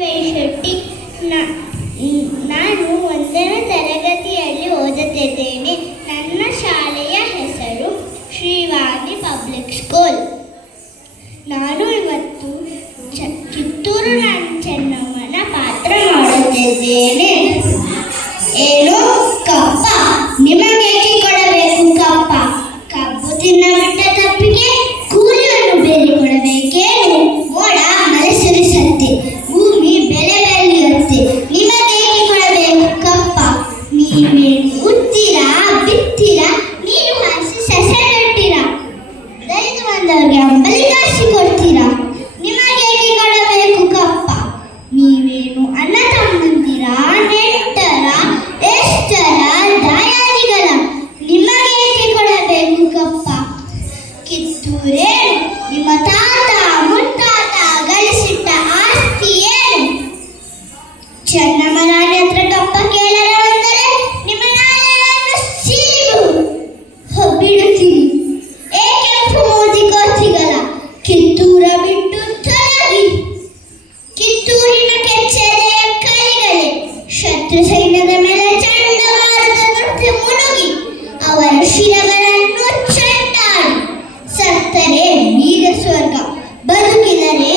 ಶೆಟ್ಟಿ. ನಾನು 1ನೇ ತರಗತಿಯಲ್ಲಿ ಓದುತ್ತಿದ್ದೇನೆ. ನನ್ನ ಶಾಲೆಯ ಹೆಸರು ಶ್ರೀವಾಣಿ ಪಬ್ಲಿಕ್ ಸ್ಕೂಲ್. ನಾನು ಇವತ್ತು ಕಿತ್ತೂರು ರಾಣಿ ಚೆನ್ನಮ್ಮನ ಪಾತ್ರ ಮಾಡುತ್ತಿದ್ದೇನೆ. ಏನು ಕಪ್ಪ? ನಿಮಗೇಕೆ ಕೊಡಬೇಕು ಕಪ್ಪ? ಕಬ್ಬು ತಿನ್ನಬಿಟ್ಟ ತಪ್ಪಿಗೆ ಕೂಲಿಯನ್ನು ಬೇರೆ ಕೊಡಬೇಕೇನು? ಮೋಡ ಮಳೆ ಸುರಿಸತ್ತೆ, ಭೂಮಿ ಬೆಳೆ ಬೆಳೆಯುತ್ತೆ, ನಿಮಗೇಕೆ ಕೊಡಬೇಕು ಕಪ್ಪ? ನೀವೇನು ಉತ್ತೀರಾ, ಬಿತ್ತೀರಾ, ನೀರು ಹಾಸಿ ಸಸ್ಯ ನೆಡ್ತೀರಾ, ರೈತ ಬಂದವರಿಗೆ ಅಂಬಲಿ ಕಾಸಿ ಕೊಡ್ತೀರಾ, ನಿಮಗೇಕೆ ಕೊಡಬೇಕು ಕಪ್ಪ? ನೀವೇನು ಅಣ್ಣ ತಮ್ಮಂದಿರಾ, ನೆಂಟರ, ಎಷ್ಟರ, ದಾಯಾದಿಗಳ, ನಿಮಗೇಕೆ ಕೊಡಬೇಕು ಕಪ್ಪ? ಕಿತ್ತೂರೇನು ನಿಮ್ಮ ತಾತ ಮುತ್ತಾತ ಗಳಿಸಿಟ್ಟ ಆಸ್ತಿ ಏನು? ಚೆನ್ನಮ್ಮರಾಣಿ ಹತ್ರ ಕಪ್ಪ ಕೇಳಲು ಬಂದರೆ ನಿಮ್ಮ ನಾಳೆಯನ್ನು ಬಿಡುತ್ತೀರಿ. ಏಕೆಂಪು ಮೋದಿ ಕೋತಿಗಳ ಕಿತ್ತೂರ ಬಿಟ್ಟು ತೊಲಗಿ. ಕಿತ್ತೂರಿನ ಕೆಚ್ಚೆದೆಯ ಕೈಗಳೇ ಶತ್ರು ಸೈನ್ಯದ ಮೇಲೆ ಚಂಡಮಾರುತ ನೃತ್ಯ ಮುಳುಗಿ ಅವರ ಶಿರಗಳನ್ನು ಚೆಂಡಾಡಿ. ಸತ್ತರೆ ವೀರ ಸ್ವರ್ಗ, ಬದುಕಿದರೆ